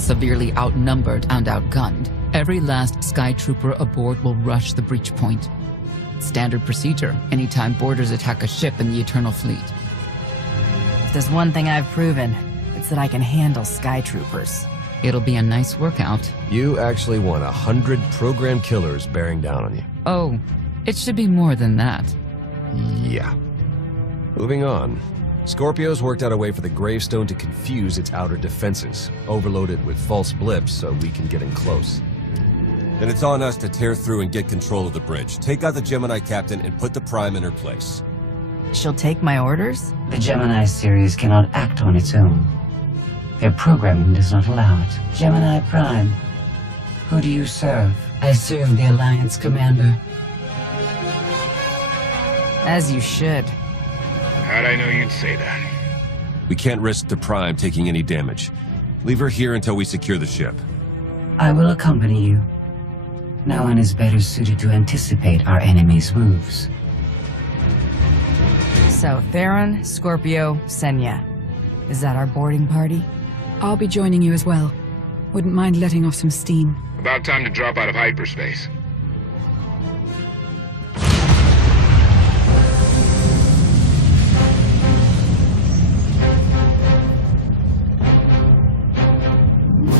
severely outnumbered and outgunned, every last Sky Trooper aboard will rush the breach point. Standard procedure anytime boarders attack a ship in the Eternal Fleet. If there's one thing I've proven, it's that I can handle Sky Troopers. It'll be a nice workout. You actually want 100 program killers bearing down on you. Oh, it should be more than that. Yeah. Moving on. Scorpio's worked out a way for the gravestone to confuse its outer defenses, overload it with false blips so we can get in close. Then it's on us to tear through and get control of the bridge. Take out the Gemini captain and put the Prime in her place. She'll take my orders? The Gemini series cannot act on its own. Their programming does not allow it. Gemini Prime, who do you serve? I serve the Alliance Commander. As you should. How'd I know you'd say that? We can't risk the Prime taking any damage. Leave her here until we secure the ship. I will accompany you. No one is better suited to anticipate our enemy's moves. So, Theron, Scorpio, Senya. Is that our boarding party? I'll be joining you as well. Wouldn't mind letting off some steam. About time to drop out of hyperspace.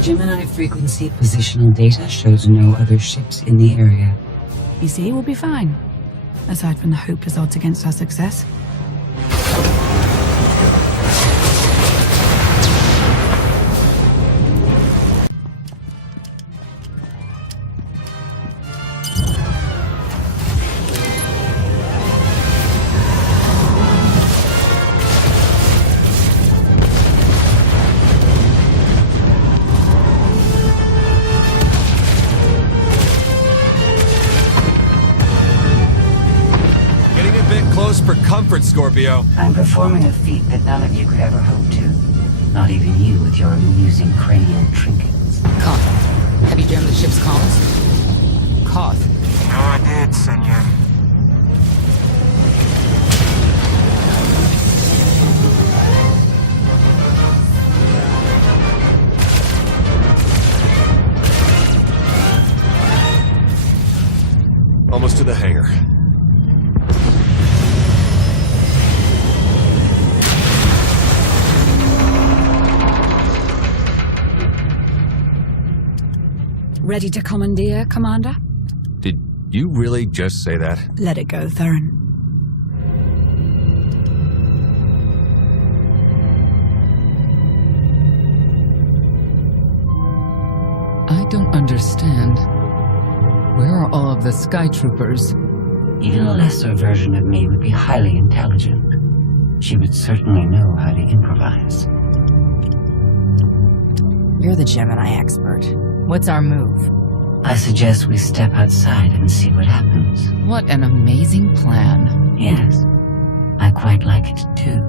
Gemini frequency positional data shows no other ships in the area. You see, we'll be fine. Aside from the hopeless odds against our success. For comfort, Scorpio. I'm performing a feat that none of you could ever hope to. Not even you with your amusing cranial trinkets. Koth, have you jammed the ship's comms? Koth. No, I did, Senya. Almost to the hangar. Ready to commandeer, Commander? Did you really just say that? Let it go, Theron. I don't understand. Where are all of the Sky Troopers? Even a lesser version of me would be highly intelligent. She would certainly know how to improvise. You're the Gemini expert. What's our move? I suggest we step outside and see what happens. What an amazing plan. Yes, I quite like it too.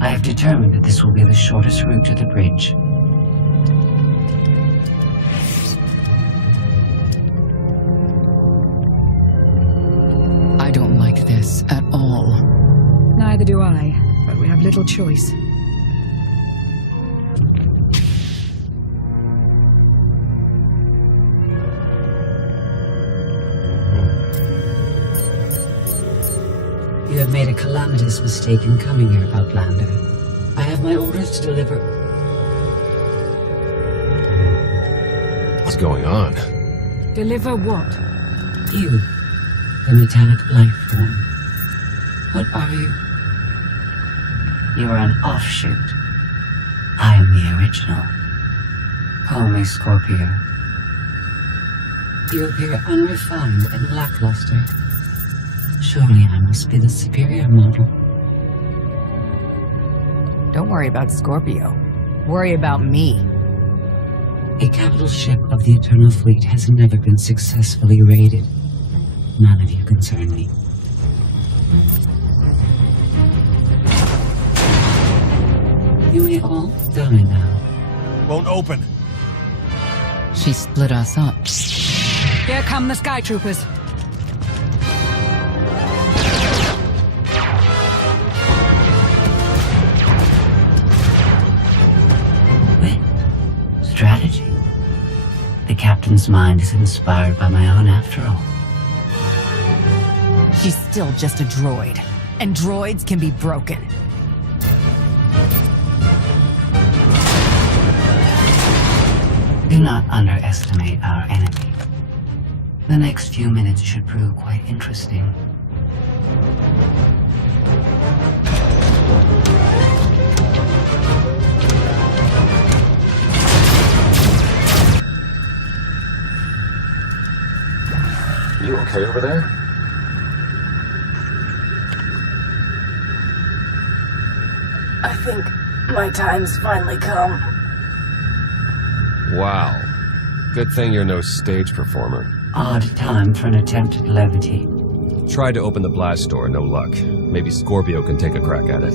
I have determined that this will be the shortest route to the bridge. I don't like this at all. Neither do I, but we have little choice. You have made a calamitous mistake in coming here, Outlander. I have my orders to deliver. What's going on? Deliver what? You, the metallic life form. What are you? You are an offshoot. I am the original. Call me Scorpio. You appear unrefined and lackluster. Surely I must be the superior model. Don't worry about Scorpio. Worry about me. A capital ship of the Eternal Fleet has never been successfully raided. None of you concern me. You may all die now. Won't open. She split us up. Here come the Sky Troopers. Wit. Strategy. The captain's mind is inspired by my own after all. She's still just a droid, and droids can be broken. Do not underestimate our enemy. The next few minutes should prove quite interesting. You okay over there? I think my time's finally come. Wow. Good thing you're no stage performer. Odd time for an attempt at levity. Tried to open the blast door, no luck. Maybe Scorpio can take a crack at it.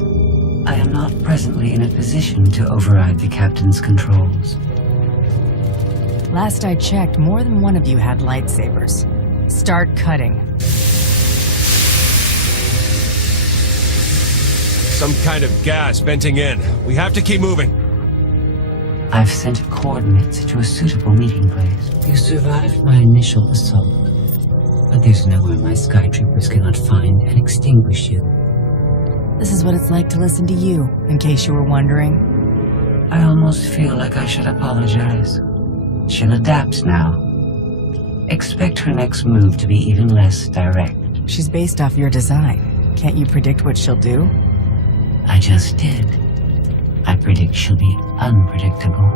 I am not presently in a position to override the captain's controls. Last I checked, more than one of you had lightsabers. Start cutting. Some kind of gas venting in. We have to keep moving. I've sent coordinates to a suitable meeting place. You survived my initial assault, but there's nowhere my sky troopers cannot find and extinguish you. This is what it's like to listen to you, in case you were wondering. I almost feel like I should apologize. She'll adapt now. Expect her next move to be even less direct. She's based off your design. Can't you predict what she'll do? I just did. I predict she'll be unpredictable.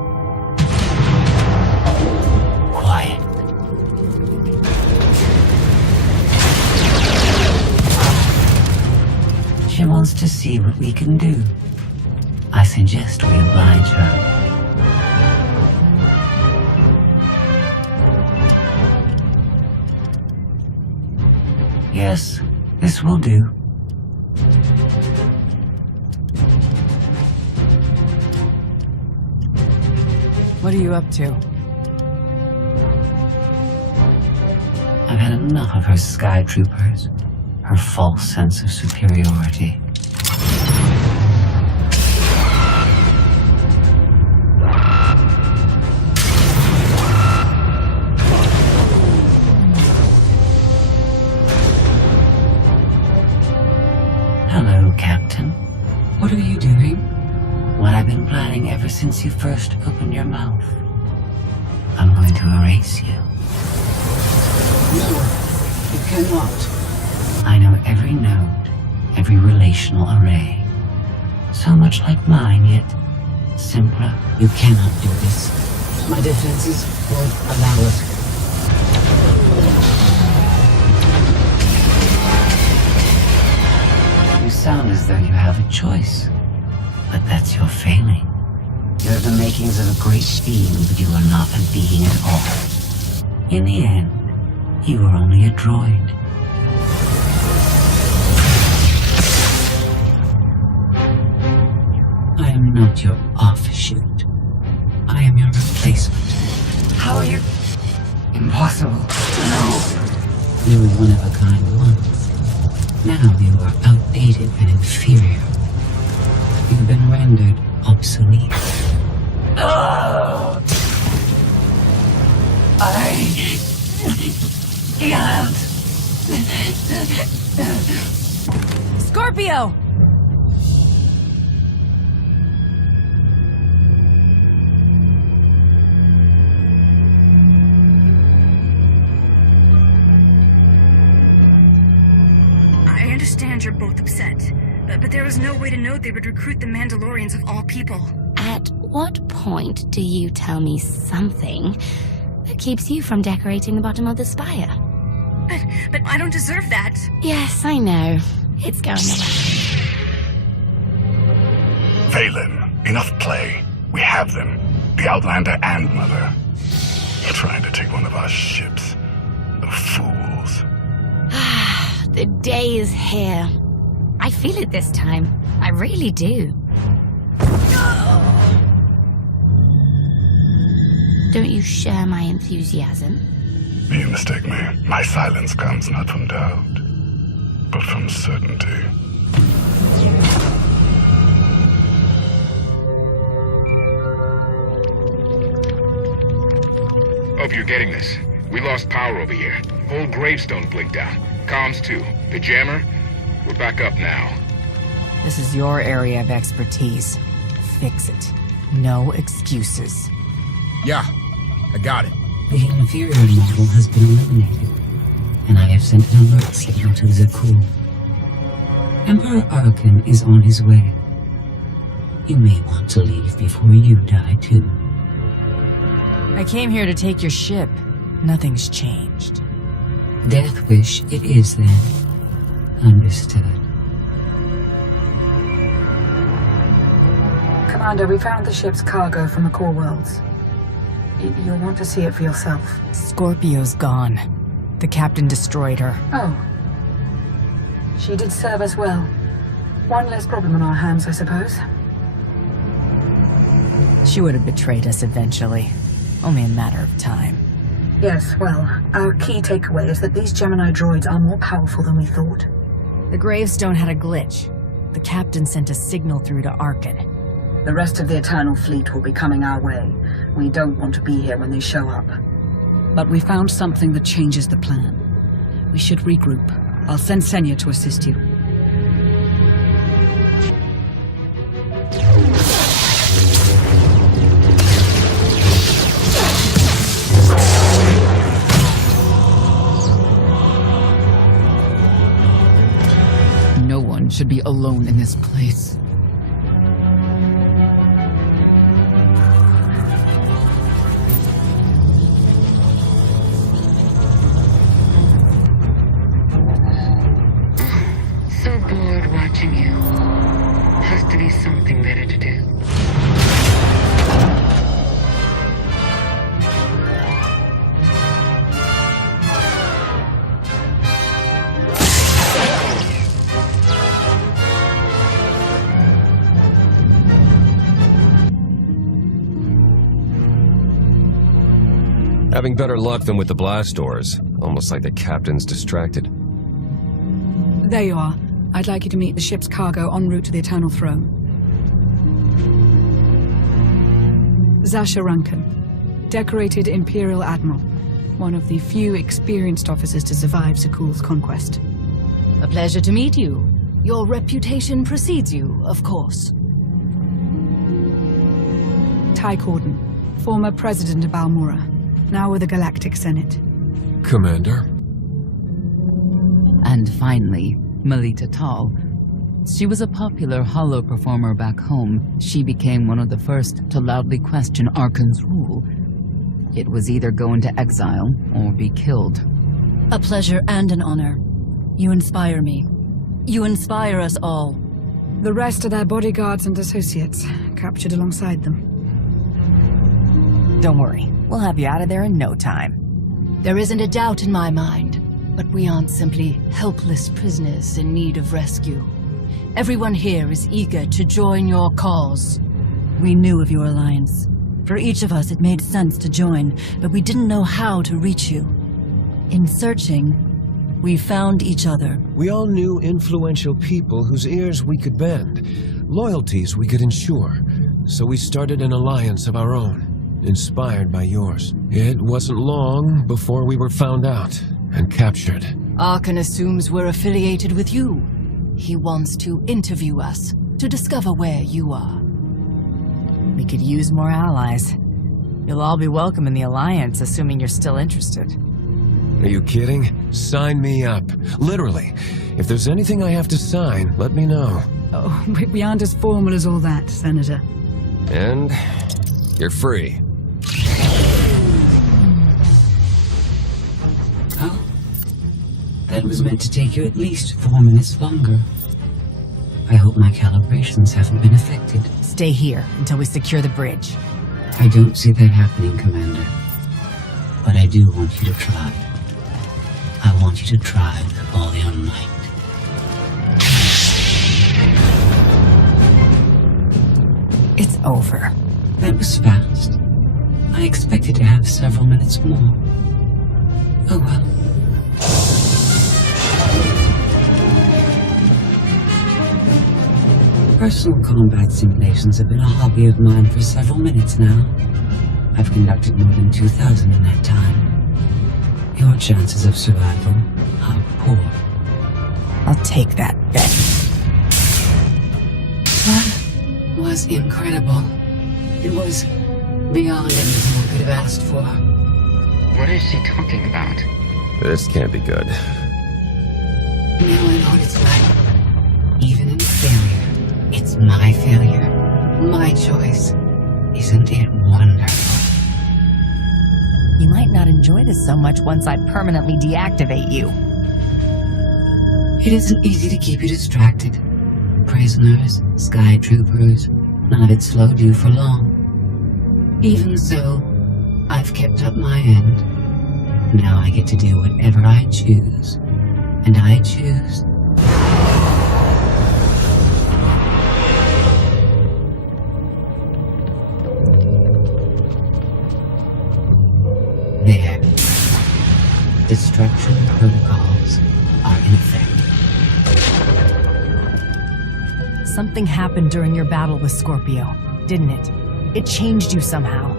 Quiet. She wants to see what we can do. I suggest we oblige her. Yes, this will do. What are you up to? I've had enough of her sky troopers, her false sense of superiority. Hello, Captain. What are you doing? What I've been planning ever since you first opened your mouth. I'm going to erase you. No, you cannot. I know every node, every relational array. So much like mine, yet simpler. You cannot do this. My defenses won't allow it. You sound as though you have a choice. But that's your failing. You have the makings of a great being, but you are not a being at all. In the end, you are only a droid. I am not your offshoot. I am your replacement. How are you? Impossible. No. You were one of a kind once. Now you are outdated and inferior. You've been rendered obsolete. Oh. I can't. Scorpio! I understand you're both upset, but there was no way to know they would recruit the Mandalorians of all people. At what point do you tell me something that keeps you from decorating the bottom of the spire? But I don't deserve that. Yes, I know. It's going away. Valen, enough play. We have them. The Outlander and Mother. Trying to take one of our ships. The fools. The day is here. I feel it this time. I really do. Don't you share my enthusiasm? You mistake me. My silence comes not from doubt, but from certainty. Hope you're getting this. We lost power over here. Whole gravestone blinked out. Comms too. The jammer? We're back up now. This is your area of expertise. Fix it. No excuses. Yeah, I got it. The inferior model has been eliminated, and I have sent an alert signal to Zakuul. Emperor Arkan is on his way. You may want to leave before you die, too. I came here to take your ship. Nothing's changed. Death wish it is, then. Understood. Commander, we found the ship's cargo from the core worlds. You'll want to see it for yourself. Scorpio's gone. The captain destroyed her. Oh. She did serve us well. One less problem on our hands, I suppose. She would have betrayed us eventually. Only a matter of time. Yes, well, our key takeaway is that these Gemini droids are more powerful than we thought. The gravestone had a glitch. The captain sent a signal through to Arkan. The rest of the Eternal Fleet will be coming our way. We don't want to be here when they show up. But we found something that changes the plan. We should regroup. I'll send Senya to assist you. No one should be alone in this place. So bored watching you. Has to be something better to do. Having better luck than with the blast doors. Almost like the captain's distracted. There you are. I'd like you to meet the ship's cargo en route to the Eternal Throne. Zasha Runcan, decorated Imperial Admiral. One of the few experienced officers to survive Zakuul's conquest. A pleasure to meet you. Your reputation precedes you, of course. Ty Corden, former president of Balmora, now with the Galactic Senate. Commander? And finally, Melita Tal. She was a popular holo performer back home. She became one of the first to loudly question Arkan's rule. It was either go into exile or be killed. A pleasure and an honor. You inspire me. You inspire us all. The rest are their bodyguards and associates, captured alongside them. Don't worry, we'll have you out of there in no time. There isn't a doubt in my mind, but we aren't simply helpless prisoners in need of rescue. Everyone here is eager to join your cause. We knew of your alliance. For each of us, it made sense to join, but we didn't know how to reach you. In searching, we found each other. We all knew influential people whose ears we could bend, loyalties we could ensure. So we started an alliance of our own, inspired by yours. It wasn't long before we were found out and captured. Arkan assumes we're affiliated with you. He wants to interview us, to discover where you are. We could use more allies. You'll all be welcome in the Alliance, assuming you're still interested. Are you kidding? Sign me up. Literally. If there's anything I have to sign, let me know. Oh, we aren't as formal as all that, Senator. And you're free. Oh? That was meant to take you at least 4 minutes longer. I hope my calibrations haven't been affected. Stay here until we secure the bridge. I don't see that happening, Commander. But I do want you to try. I want you to try with all your might. It's over. That was fast. I expected to have several minutes more. Oh well. Personal combat simulations have been a hobby of mine for several minutes now. I've conducted more than 2,000 in that time. Your chances of survival are poor. I'll take that bet. That was incredible. It was beyond anything I could have asked for. What is she talking about? This can't be good. Now I know what it's like. Even in failure, it's my failure. My choice. Isn't it wonderful? You might not enjoy this so much once I permanently deactivate you. It isn't easy to keep you distracted. Prisoners, sky troopers, none of it slowed you for long. Even so, I've kept up my end. Now I get to do whatever I choose. And I choose... There. Destruction protocols are in effect. Something happened during your battle with Scorpio, didn't it? It changed you somehow.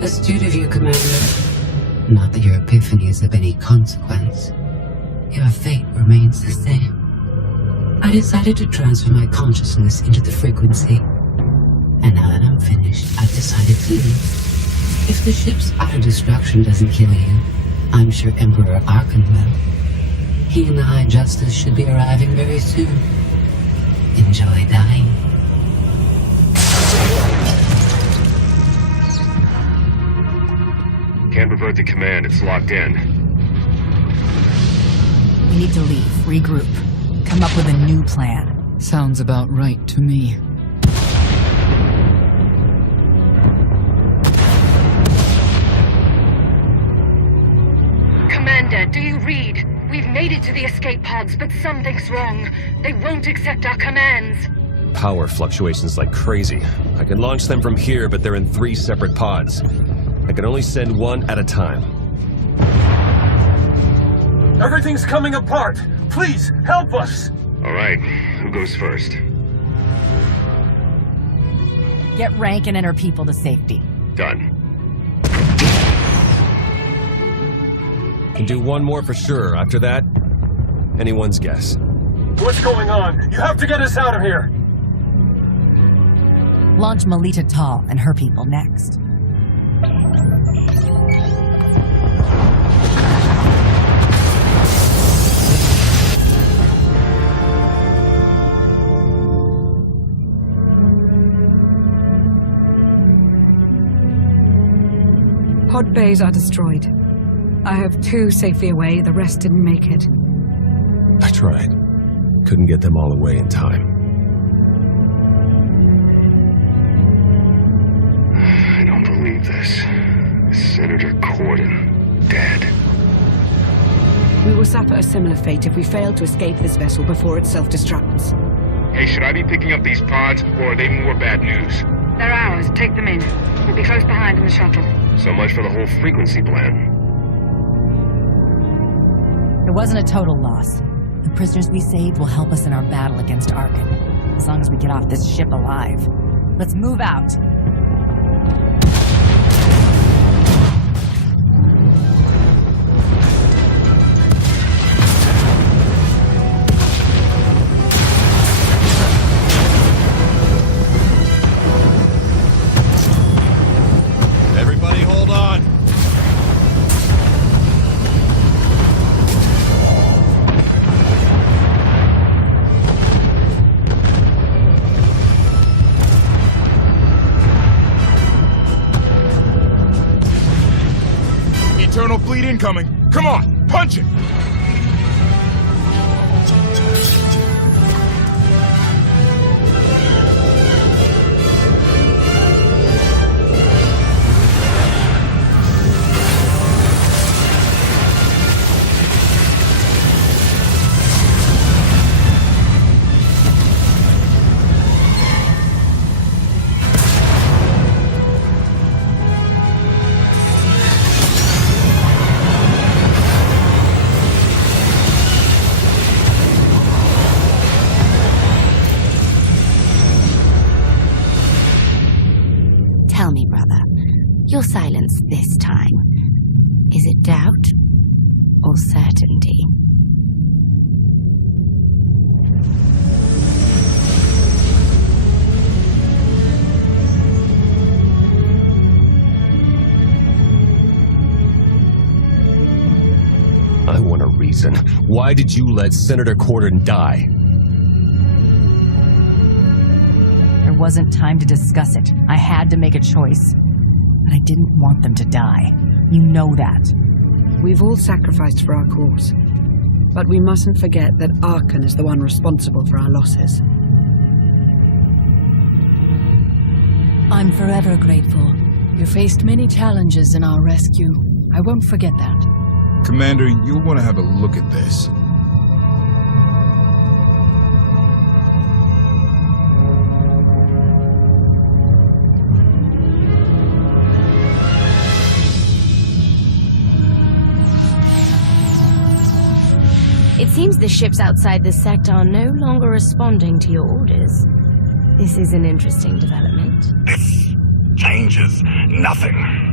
Astute of you, Commander. Not that your epiphany is of any consequence. Your fate remains the same. I decided to transfer my consciousness into the frequency. And now that I'm finished, I've decided to leave. If the ship's utter destruction doesn't kill you, I'm sure Emperor Arkan will. He and the High Justice should be arriving very soon. Enjoy dying. Can't revert the command, it's locked in. We need to leave, regroup, come up with a new plan. Sounds about right to me. Commander, do you read? We've made it to the escape pods, but something's wrong. They won't accept our commands. Power fluctuations like crazy. I can launch them from here, but they're in 3 separate pods. I can only send one at a time. Everything's coming apart! Please, help us! All right, who goes first? Get Rankin and her people to safety. Done. Can do one more for sure. After that, anyone's guess. What's going on? You have to get us out of here! Launch Melita Tal and her people next. Pod bays are destroyed. I have 2 safely away, the rest didn't make it. I tried. Couldn't get them all away in time. I don't believe this. Senator Corden, dead. We will suffer a similar fate if we fail to escape this vessel before it self-destructs. Hey, should I be picking up these pods, or are they more bad news? They're ours. Take them in. We'll be close behind in the shuttle. So much for the whole frequency plan. It wasn't a total loss. The prisoners we saved will help us in our battle against Arkan. As long as we get off this ship alive. Let's move out. Everybody hold on. this time? Is it doubt or certainty? I want a reason. Why did you let Senator Corden die? There wasn't time to discuss it. I had to make a choice. But I didn't want them to die. You know that. We've all sacrificed for our cause. But we mustn't forget that Arkan is the one responsible for our losses. I'm forever grateful. You faced many challenges in our rescue. I won't forget that. Commander, you'll want to have a look at this. It seems the ships outside this sector are no longer responding to your orders. This is an interesting development. This changes nothing.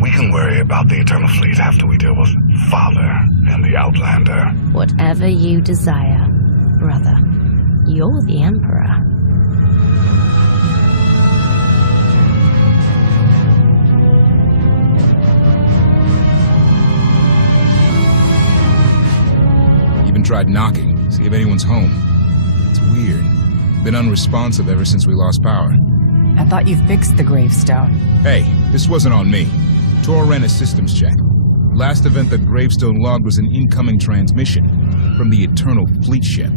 We can worry about the Eternal Fleet after we deal with Father and the Outlander. Whatever you desire, brother. You're the Emperor. Even tried knocking, see if anyone's home. It's weird. Been unresponsive ever since we lost power. I thought you fixed the gravestone. Hey, this wasn't on me. Tor ran a systems check. Last event that Gravestone logged was an incoming transmission from the Eternal Fleet ship.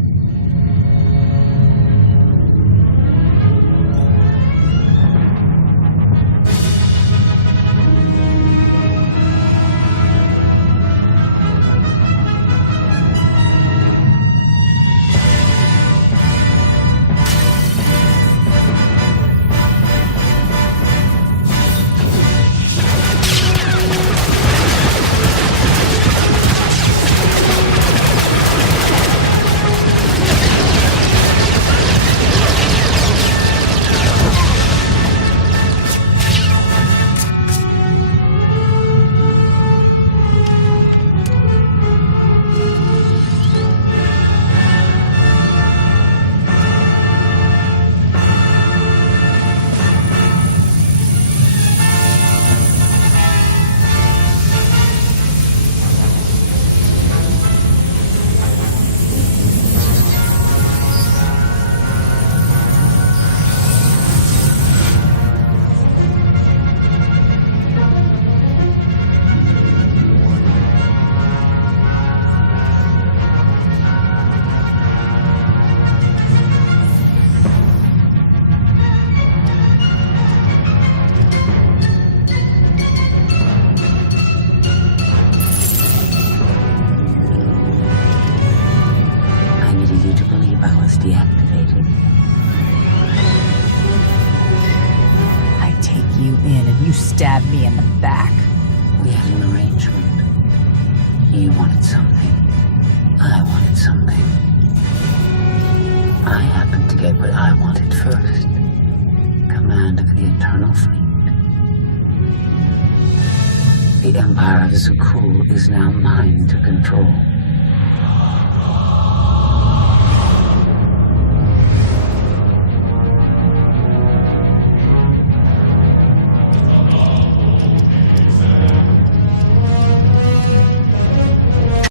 Deactivated. I take you in and you stab me in the back. We had an arrangement. You wanted something. I wanted something. I happened to get what I wanted first. Command of the Eternal Fleet. The Empire of Zukul is now mine to control.